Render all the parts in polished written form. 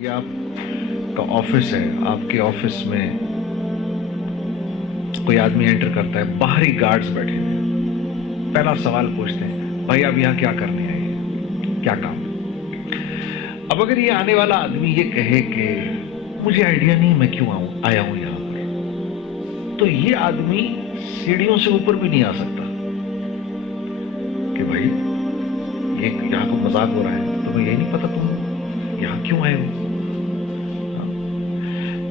یہ آپ کا آفس ہے، آپ کے آفس میں کوئی آدمی انٹر کرتا ہے، باہری گارڈز بیٹھے ہیں، پہلا سوال پوچھتے ہیں، بھائی آپ یہاں کیا کرنے آئے ہیں، کیا کام ہے؟ اب اگر یہ آنے والا آدمی یہ کہے کہ مجھے آئیڈیا نہیں میں کیوں آیا ہوں یہاں پر، تو یہ آدمی سیڑھیوں سے اوپر بھی نہیں آ سکتا کہ بھائی یہ یہاں کو مذاق ہو رہا ہے، تمہیں یہی نہیں پتا تم یہاں کیوں آئے ہو؟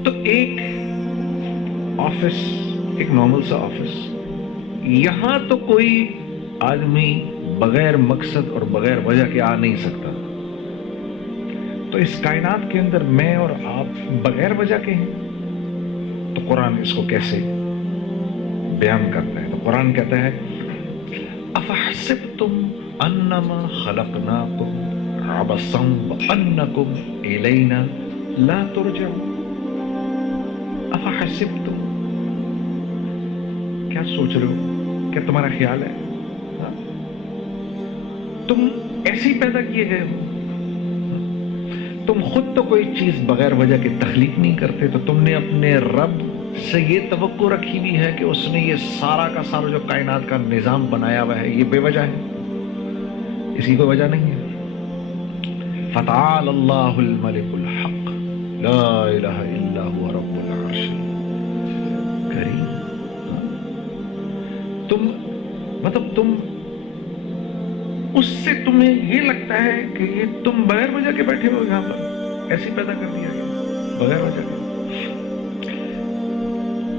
تو ایک آفس، ایک نارمل سا آفس، یہاں تو کوئی آدمی بغیر مقصد اور بغیر وجہ کے آ نہیں سکتا، تو اس کائنات کے اندر میں اور آپ بغیر وجہ کے ہیں، تو قرآن اس کو کیسے بیان کرتا ہے؟ تو قرآن کہتا ہے افحسبتم انما خلقناکم عبثا وانکم الینا لا ترجعون۔ افحسبتم، کیا سوچ رہے ہو؟ کیا تمہارا خیال ہے تم ایسے ہی پیدا کیے گئے ہو؟ تم خود تو کوئی چیز بغیر وجہ کے تخلیق نہیں کرتے، تو تم نے اپنے رب سے یہ توقع رکھی ہوئی ہے کہ اس نے یہ سارا کا سارا جو کائنات کا نظام بنایا ہوا ہے یہ بے وجہ ہے، اس کی کوئی وجہ نہیں ہے۔ فتعال اللہ الملک الحق لا الہ الا هو رب العرش الکریم۔ تم اس سے تمہیں یہ لگتا ہے کہ یہ تم بغیر وجہ کے بیٹھے ہو یہاں پر، ایسے پیدا کر دیا گیا بغیر وجہ کے۔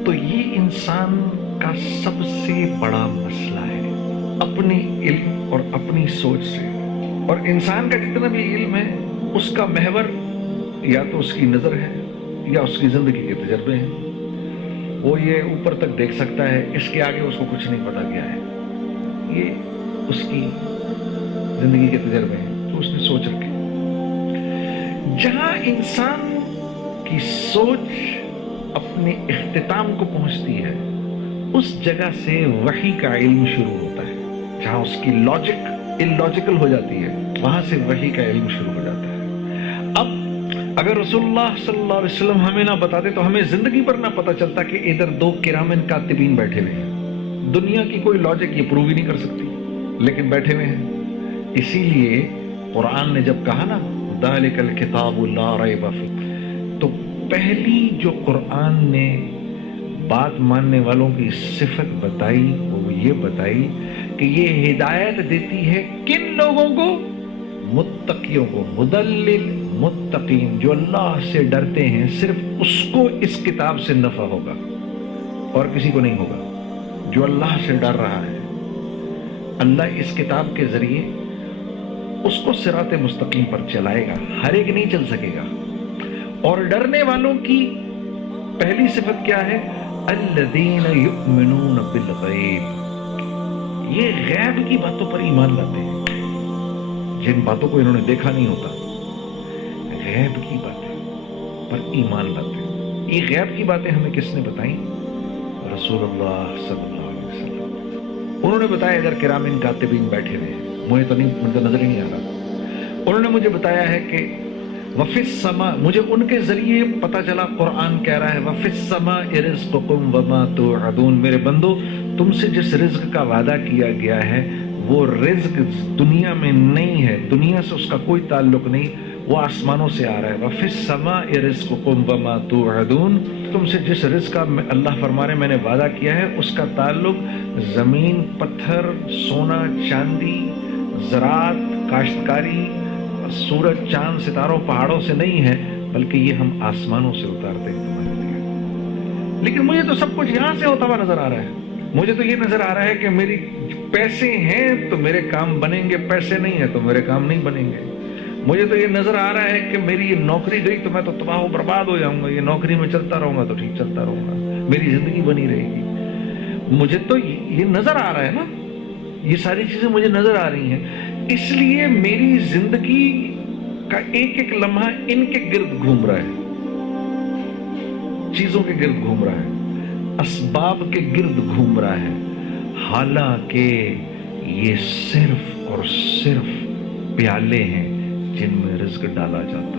تو یہ انسان کا سب سے بڑا مسئلہ ہے، اپنے علم اور اپنی سوچ سے، اور انسان کا جتنا بھی علم ہے اس کا محور یا تو اس کی نظر ہے یا اس کی زندگی کے تجربے ہیں۔ وہ یہ اوپر تک دیکھ سکتا ہے، اس کے آگے اس کو کچھ نہیں پتا کیا ہے، یہ اس کی زندگی کے تجربے ہیں تو اس نے سوچ رکھے۔ جہاں انسان کی سوچ اپنے اختتام کو پہنچتی ہے اس جگہ سے وحی کا علم شروع ہوتا ہے، جہاں اس کی لاجک اللاجیکل ہو جاتی ہے وہاں سے وحی کا علم شروع ہو جاتا ہے۔ اب اگر رسول اللہ صلی اللہ علیہ وسلم ہمیں نہ بتاتے تو ہمیں زندگی پر نہ پتا چلتا کہ ادھر دو کرامن کاتبین بیٹھے ہوئے ہیں، دنیا کی کوئی لاجک یہ پروو ہی نہیں کر سکتی لیکن بیٹھے ہوئے ہیں۔ اسی لیے قرآن نے جب کہا نا ذالک الکتاب لا ریب فیہ، تو پہلی جو قرآن نے بات ماننے والوں کی صفت بتائی وہ یہ بتائی کہ یہ ہدایت دیتی ہے کن لوگوں کو؟ متقیوں کو۔ مدلل متقین، جو اللہ سے ڈرتے ہیں، صرف اس کو اس کتاب سے نفع ہوگا اور کسی کو نہیں ہوگا۔ جو اللہ سے ڈر رہا ہے اللہ اس کتاب کے ذریعے اس کو صراط مستقیم پر چلائے گا، ہر ایک نہیں چل سکے گا۔ اور ڈرنے والوں کی پہلی صفت کیا ہے؟ الذین یؤمنون بالغیب، یہ غیب کی باتوں پر ایمان لاتے ہیں، جن باتوں کو انہوں نے دیکھا نہیں ہوتا، غیب کی باتیں پر ایمان لاتے ہیں۔ یہ غیب کی باتیں ہمیں کس نے بتائیں؟ رسول اللہ صلی اللہ علیہ وسلم۔ انہوں نے بتایا ادھر کرامن کاتبین بیٹھے ہوئے ہیں، مجھے تو نظر ہی نہیں آ رہا۔ انہوں نے مجھے بتایا ہے کہ وفی السماء، مجھے ان کے ذریعے پتا چلا قرآن کہہ رہا ہے وفی السماء رزقکم وما توعدون، میرے بندو تم سے جس رزق کا وعدہ کیا گیا ہے وہ رزق دنیا میں نہیں ہے، دنیا سے اس کا کوئی تعلق نہیں، وہ آسمانوں سے آ رہا ہے۔ وفی السماء رزقکم وما توعدون، تم سے جس رزق کا اللہ فرما رہے میں نے وعدہ کیا ہے اس کا تعلق زمین، پتھر، سونا، چاندی، زراعت، کاشتکاری، سورج، چاند، ستاروں، پہاڑوں سے نہیں ہے، بلکہ یہ ہم آسمانوں سے اتارتے ہیں تمہارے لیے۔ لیکن مجھے تو سب کچھ یہاں سے ہوتا ہوا نظر آ رہا ہے، مجھے تو یہ نظر آ رہا ہے کہ میری پیسے ہیں تو میرے کام بنیں گے، پیسے نہیں ہیں تو میرے کام نہیں بنیں گے۔ مجھے تو یہ نظر آ رہا ہے کہ میری یہ نوکری گئی تو میں تو تباہ و برباد ہو جاؤں گا، یہ نوکری میں چلتا رہوں گا تو ٹھیک چلتا رہوں گا، میری زندگی بنی رہے گی۔ مجھے تو یہ نظر آ رہا ہے نا، یہ ساری چیزیں مجھے نظر آ رہی ہیں، اس لیے میری زندگی کا ایک ایک لمحہ ان کے گرد گھوم رہا ہے، چیزوں کے گرد گھوم رہا ہے، اسباب کے گرد گھوم رہا ہے، حالانکہ یہ صرف اور صرف پیالے ہیں جن میں رزق ڈالا جاتا ہے۔